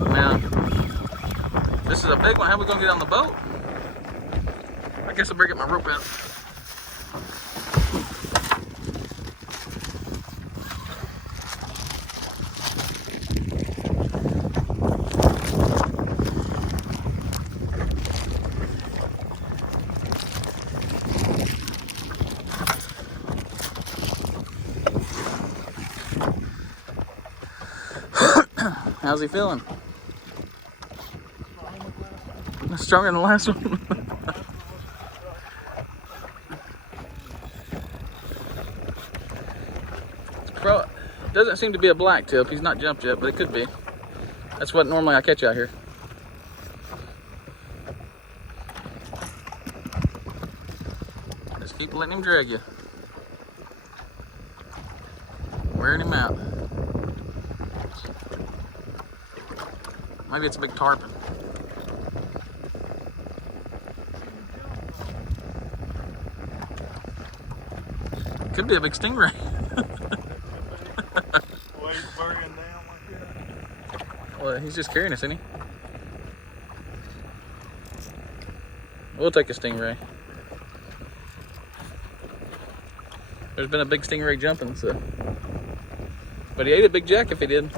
Now, this is a big one. How are we gonna get on the boat? I guess I better get my rope out. How's he feeling? Stronger than the last one. Doesn't seem to be a black tip. He's not jumped yet, but it could be. That's what normally I catch out here. Just keep letting him drag you. Wearing him out. Maybe it's a big tarpon. Could be a big stingray. Well, he's just carrying us, isn't he? We'll take a stingray. There's been a big stingray jumping, so. But he ate a big jack if he did.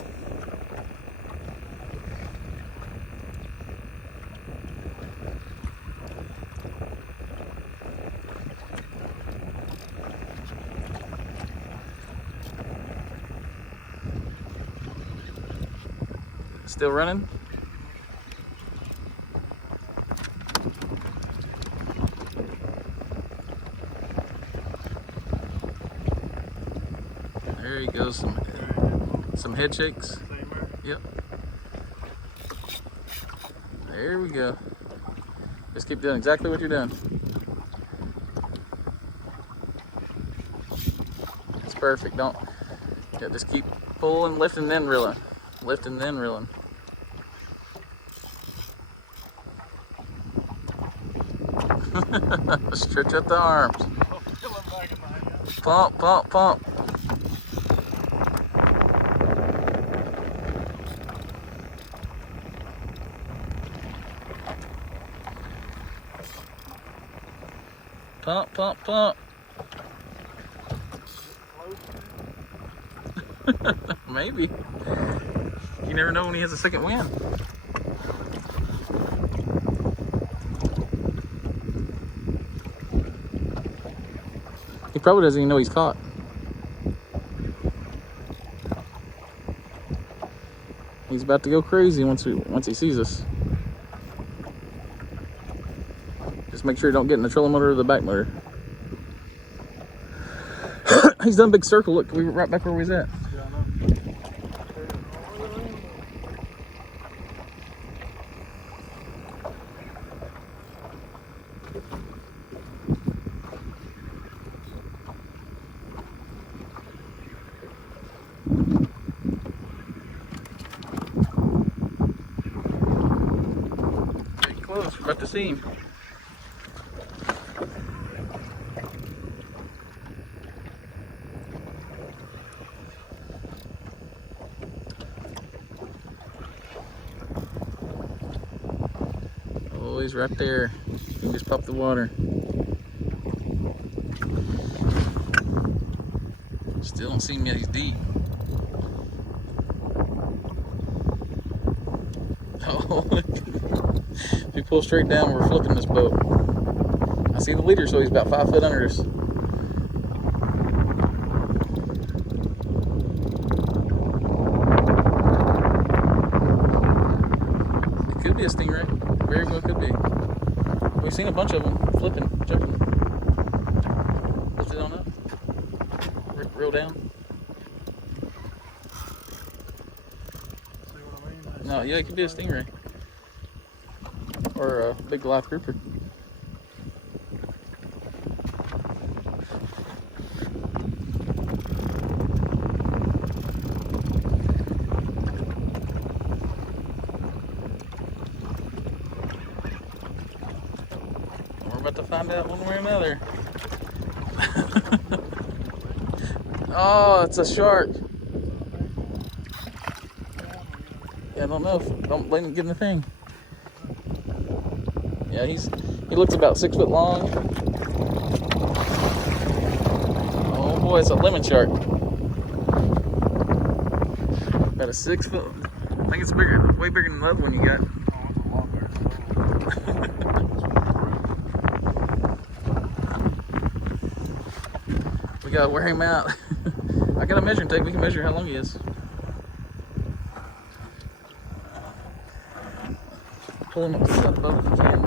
Still running? There he goes, some head shakes. Yep. There we go. Just keep doing exactly what you're doing. That's perfect. Don't. Yeah, just keep pulling, lifting, then reeling. Lifting, then reeling. Stretch out the arms. Pump, pump, pump. Pump, pump, pump. Maybe. You never know when he has a second wind. He probably doesn't even know he's caught. He's about to go crazy once he sees us. Just make sure you don't get in the trolling motor or the back motor. He's done a big circle. Look, we were right back where we was at. Yeah, I know. Getting close. We're about to see him. Oh, he's right there. He just popped the water. Still don't see him yet. He's deep. Oh, if we pull straight down, we're flipping this boat. I see the leader, so he's about 5 foot under us. It could be a stingray. Very well could be. We've seen a bunch of them flipping, jumping. Lift it on up. Reel down. See what I mean? No, yeah, it could be a stingray. Or a big live grouper. We're about to find out one way or another. Oh, it's a shark. Yeah, I don't know. Don't let him get in the thing. Yeah, he looks about 6 foot long. Oh boy, it's a lemon shark. About a 6 foot. I think it's bigger, way bigger than the other one you got. We gotta wear him out. I got a measuring tape. We can measure how long he is. Pull him up to the boat if you can.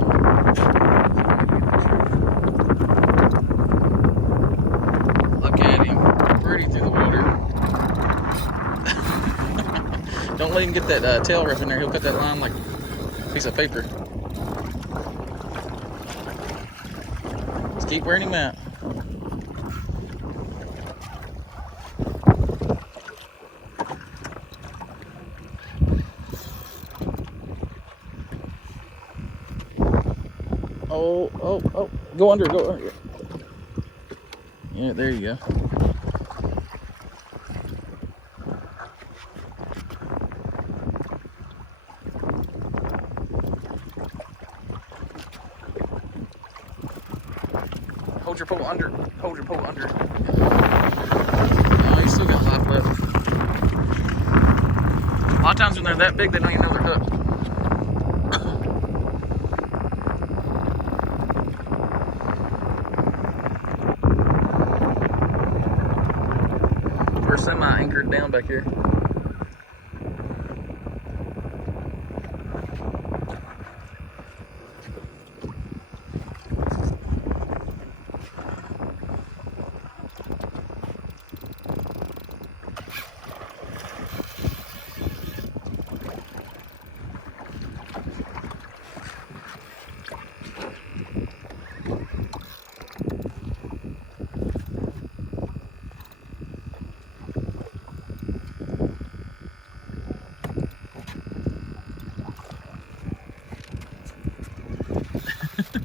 Look at him, pretty through the water. Don't let him get that tail rough in there. He'll cut that line like a piece of paper. Just keep wearing him out. Oh, go under, go under. Yeah, there you go. Hold your pole under, hold your pole under. Oh, you still got a lot left. A lot of times when they're that big, they don't even know they're hooked. We're semi-anchored down back here.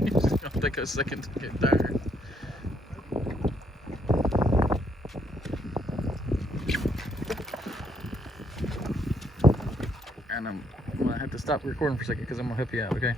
It's gonna take a second to get tired. And I'm gonna have to stop recording for a second because I'm gonna help you out, okay?